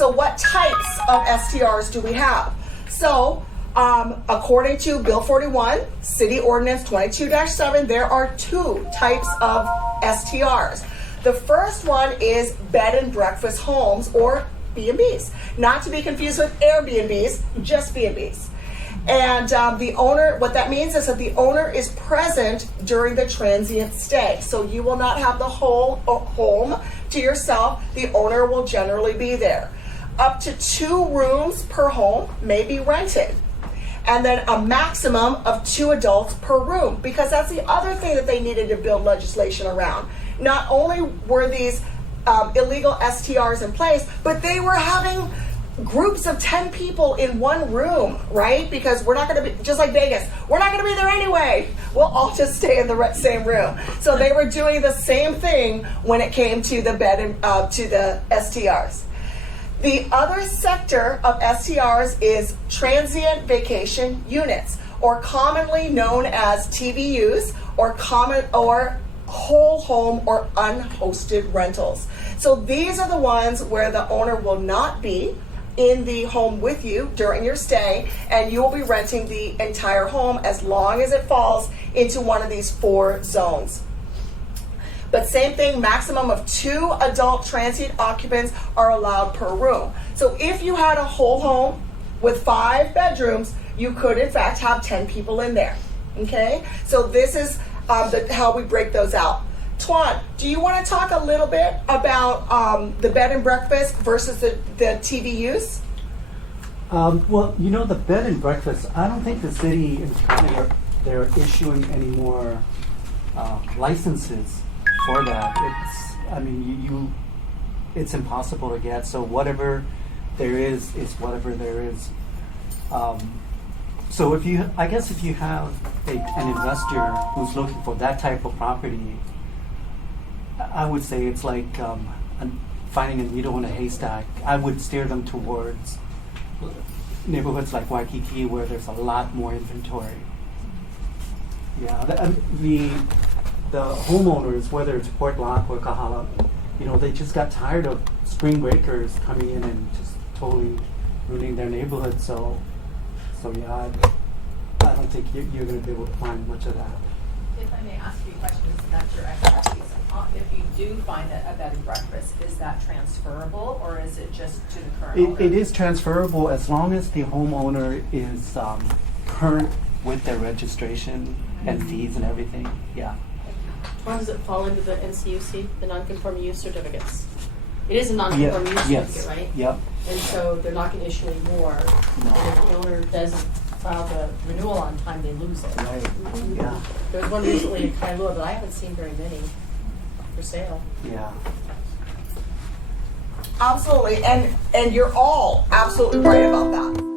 So what types of STRs do we have? So according to Bill 41, City Ordinance 22-7, there are 2 types of STRs. The first one is bed and breakfast homes, or B&Bs. Not to be confused with Airbnbs, just B&Bs. And the owner, what that means is that the owner is present during the transient stay. So you will not have the whole home to yourself. The owner will generally be there. Up to 2 rooms per home may be rented. And then a maximum of 2 adults per room, because that's the other thing that they needed to build legislation around. Not only were these illegal STRs in place, but they were having groups of 10 people in one room, right? Because we're not going to be, just like Vegas, we're not going to be there anyway. We'll all just stay in the same room. So they were doing the same thing when it came to the bed and to the STRs. The other sector of STRs is transient vacation units, or commonly known as TVUs, or whole home or unhosted rentals. So these are the ones where the owner will not be in the home with you during your stay, and you will be renting the entire home as long as it falls into one of these 4 zones. But same thing, maximum of 2 adult transient occupants are allowed per room. So if you had a whole home with 5 bedrooms, you could in fact have 10 people in there. Okay, so this is how we break those out. Tuan, do you want to talk a little bit about the bed and breakfast versus the TVUs? Well, you know, the bed and breakfast, I don't think the city and county they're issuing any more licenses for that. It's impossible to get. So whatever there is whatever there is. So if you have an investor who's looking for that type of property, I would say it's like finding a needle in a haystack. I would steer them towards neighborhoods like Waikiki, where there's a lot more inventory. Yeah, the homeowners, whether it's Port Lock or Kahala, you know, they just got tired of spring breakers coming in and just totally ruining their neighborhood. So yeah, I don't think you're going to be able to find much of that. If I may ask you a question, that's your expertise. If you do find a bed and breakfast, is that transferable, or is it just to the current owner? It is transferable as long as the homeowner is current with their registration and fees and everything. Yeah. How does it fall into the NCUC, the non-conforming use certificates? It is a non-conforming use certificate, right? Yep. And so they're not going to issue any more. No. And if the owner doesn't file the renewal on time, they lose it. Right. Yeah. There was one recently in Kailua, but I haven't seen very many for sale. Yeah. Absolutely, and you're all absolutely right about that.